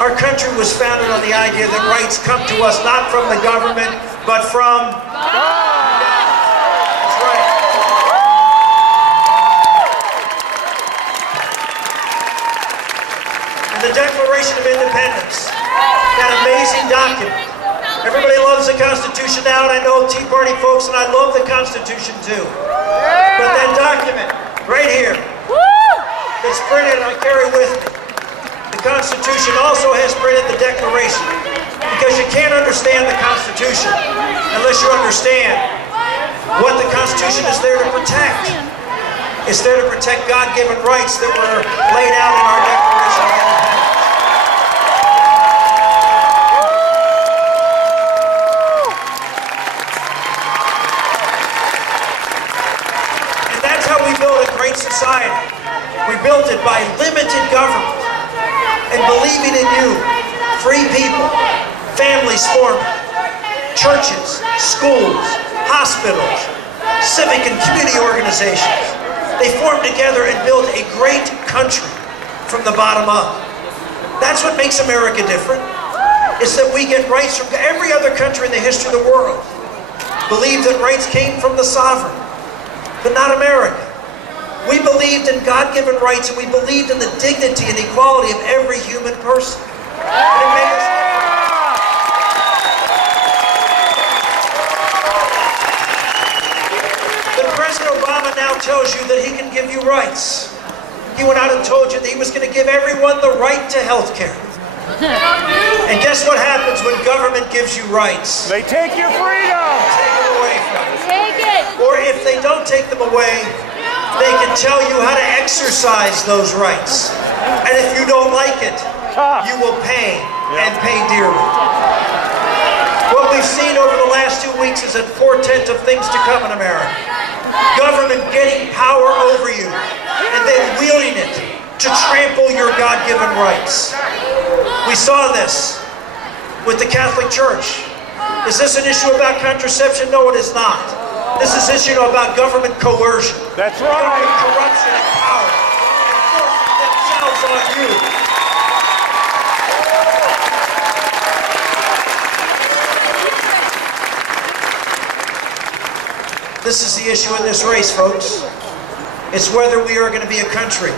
Our country was founded on the idea that rights come to us not from the government, but from God. That's right. And the Declaration of Independence, that amazing document. Everybody loves the Constitution now, and I know Tea Party folks, and I love the Constitution too. But that document, right here, it's printed and I carry with me. The Constitution also has printed the Declaration, because you can't understand the Constitution unless you understand what the Constitution is there to protect. It's there to protect God-given rights that were laid out in our Declaration of Independence. And that's how we build a great society. We built it by limited government and believing in you, free people, families forming, churches, schools, hospitals, civic and community organizations. They formed together and built a great country from the bottom up. That's what makes America different, is that we get rights from every other country in the history of the world. Believe that rights came from the sovereign, but not America. We believed in God-given rights, and we believed in the dignity and equality of every human person. And it made us But President Obama now tells you that he can give you rights. He went out and told you that he was going to give everyone the right to health care. And guess what happens when government gives you rights? They take your freedom! Take them away from you. Take it! Or if they don't take them away, they can tell you how to exercise those rights. And if you don't like it, you will pay, and pay dearly. What we've seen over the last 2 weeks is a portent of things to come in America. Government getting power over you, and then wielding it to trample your God-given rights. We saw this with the Catholic Church. Is this an issue about contraception? No, it is not. This is an issue about government coercion. That's right. Government corruption and power, and forcing themselves on you. This is the issue in this race, folks. It's whether we are going to be a country,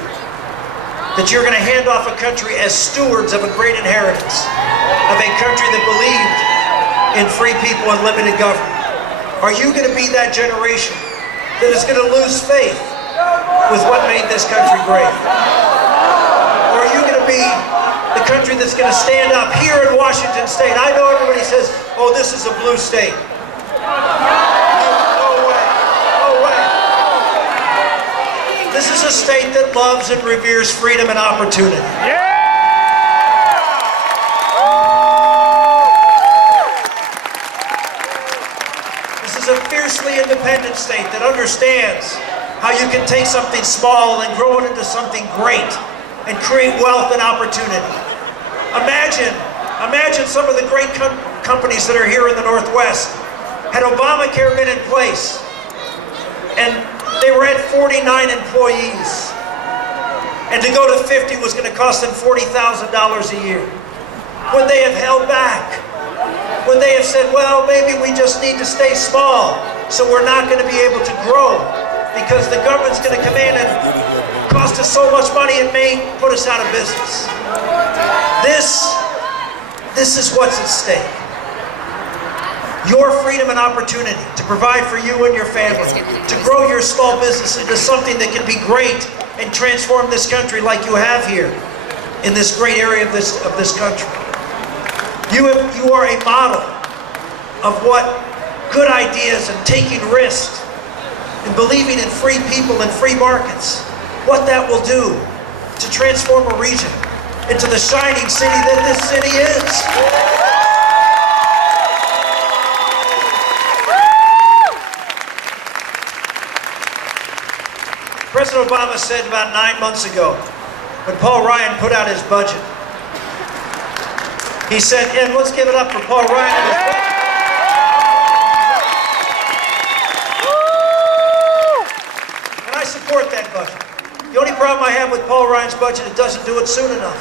that you're going to hand off a country as stewards of a great inheritance, of a country that believed in free people and limited government. Are you going to be that generation that is going to lose faith with what made this country great? Or are you going to be the country that's going to stand up here in Washington State? I know everybody says, oh, this is a blue state. No way. No way. This is a state that loves and reveres freedom and opportunity. Yeah! A fiercely independent state that understands how you can take something small and grow it into something great and create wealth and opportunity. Imagine some of the great companies that are here in the Northwest. Had Obamacare been in place and they were at 49 employees, and to go to 50 was going to cost them $40,000 a year. Would they have held back? When they have said, well, maybe we just need to stay small, so we're not going to be able to grow because the government's going to come in and cost us so much money it may put us out of business. This is what's at stake. Your freedom and opportunity to provide for you and your family, to grow your small business into something that can be great and transform this country like you have here in this great area of this country. You are a model of what good ideas and taking risks and believing in free people and free markets, what that will do to transform a region into the shining city that this city is. President Obama said about 9 months ago, when Paul Ryan put out his budget, he said, and let's give it up for Paul Ryan and his budget. And I support that budget. The only problem I have with Paul Ryan's budget, it doesn't do it soon enough.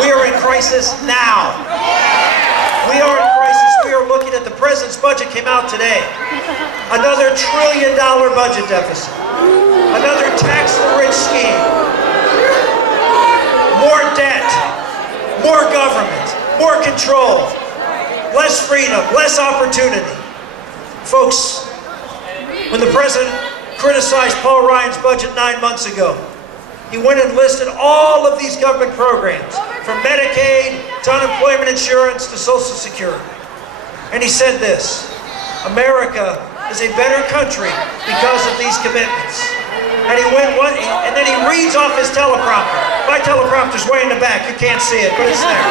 We are in crisis now. We are in crisis. We are looking at the president's budget came out today. Another $1 trillion budget deficit. Another tax the rich scheme. More debt. More government. More control. Less freedom. Less opportunity. Folks, when the president criticized Paul Ryan's budget 9 months ago, he went and listed all of these government programs, from Medicaid to unemployment insurance to Social Security. And he said this: America is a better country because of these commitments. And and then he reads off his teleprompter. My teleprompter's way in the back. You can't see it, but it's there.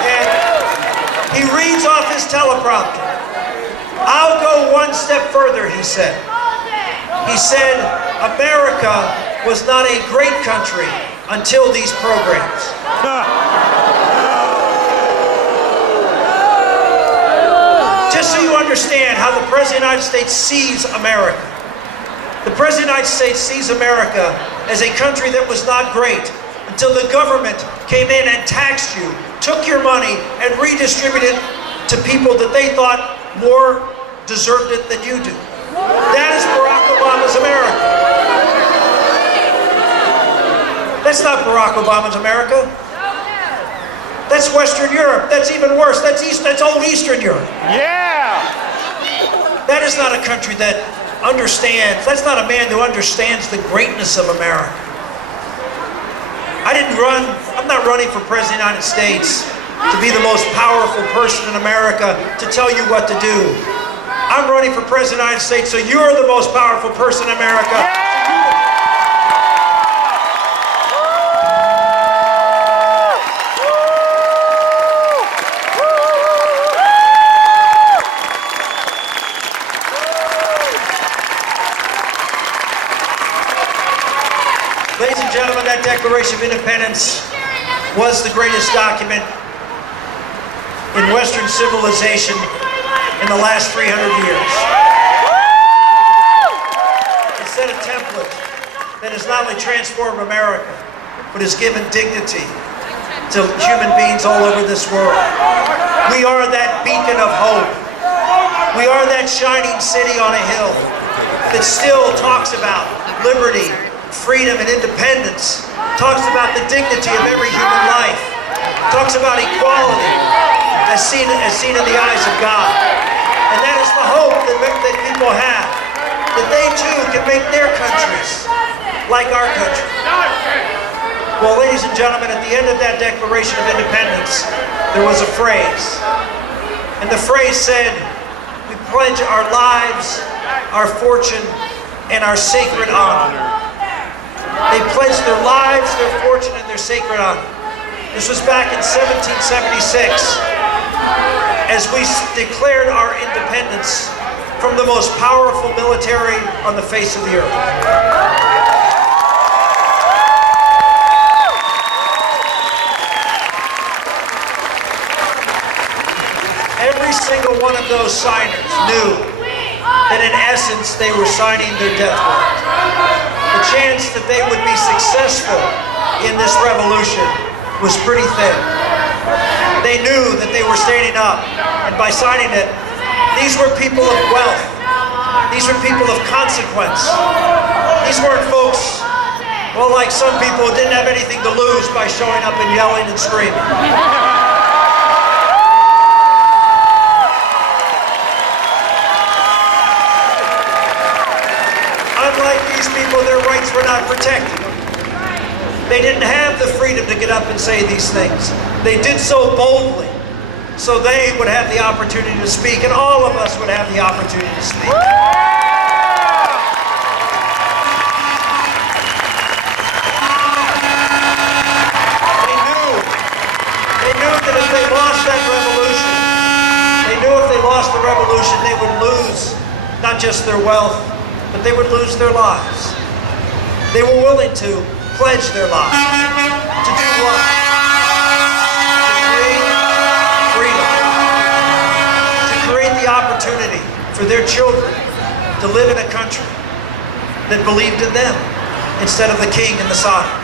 And he reads off his teleprompter. I'll go one step further, he said. He said, America was not a great country until these programs. Just so you understand how the President of the United States sees America. The President of the United States sees America as a country that was not great until the government came in and taxed you, took your money, and redistributed it to people that they thought more deserved it than you do. That is Barack Obama's America. That's not Barack Obama's America. That's Western Europe. That's even worse. That's old Eastern Europe. Yeah. That is not a country that understands. That's not a man who understands the greatness of America. I'm not running for President of the United States to be the most powerful person in America to tell you what to do. I'm running for President of the United States so you're the most powerful person in America. Ladies and gentlemen, that Declaration of Independence was the greatest document in Western civilization in the last 300 years. It set a template that has not only transformed America, but has given dignity to human beings all over this world. We are that beacon of hope. We are that shining city on a hill that still talks about liberty, freedom, and independence, talks about the dignity of every human life, talks about equality as seen in the eyes of God. And that is the hope that people have, that they too can make their countries like our country. Well, ladies and gentlemen, at the end of that Declaration of Independence, there was a phrase. And the phrase said, we pledge our lives, our fortune, and our sacred honor. They pledged their lives, their fortune, and their sacred honor. This was back in 1776, as we declared our independence from the most powerful military on the face of the earth. Every single one of those signers knew that in essence they were signing their death warrant. The chance that they would be successful in this revolution was pretty thin. They knew that they were standing up, and by signing it, these were people of wealth. These were people of consequence. These weren't folks, well, like some people who didn't have anything to lose by showing up and yelling and screaming. Unlike these people, their rights were not protected. They didn't have the freedom to get up and say these things. They did so boldly, so they would have the opportunity to speak, and all of us would have the opportunity to speak. They knew that if they lost that revolution, they knew if they lost the revolution, they would lose not just their wealth, but they would lose their lives. They were willing to pledge their lives. To do what? To create freedom. To create the opportunity for their children to live in a country that believed in them instead of the king and the Sodom.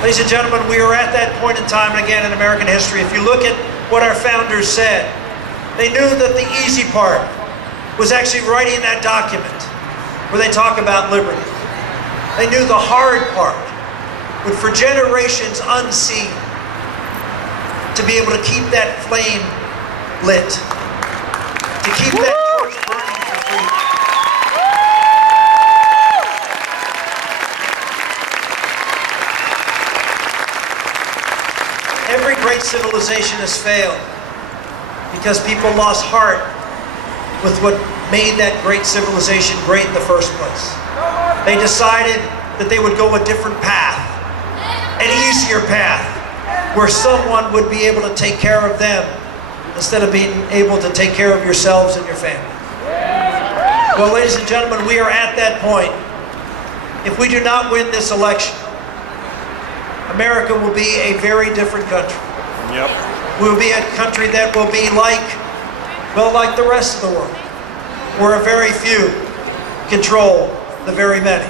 Ladies and gentlemen, we are at that point in time and again in American history. If you look at what our founders said, they knew that the easy part was actually writing that document where they talk about liberty. They knew the hard part would for generations unseen to be able to keep that flame lit, to keep that torch burning for freedom. Every great civilization has failed because people lost heart with what made that great civilization great in the first place. They decided that they would go a different path, an easier path, where someone would be able to take care of them instead of being able to take care of yourselves and your family. Well, ladies and gentlemen, we are at that point. If we do not win this election, America will be a very different country. Yep. We'll be a country that will be like the rest of the world, where a very few control the very many.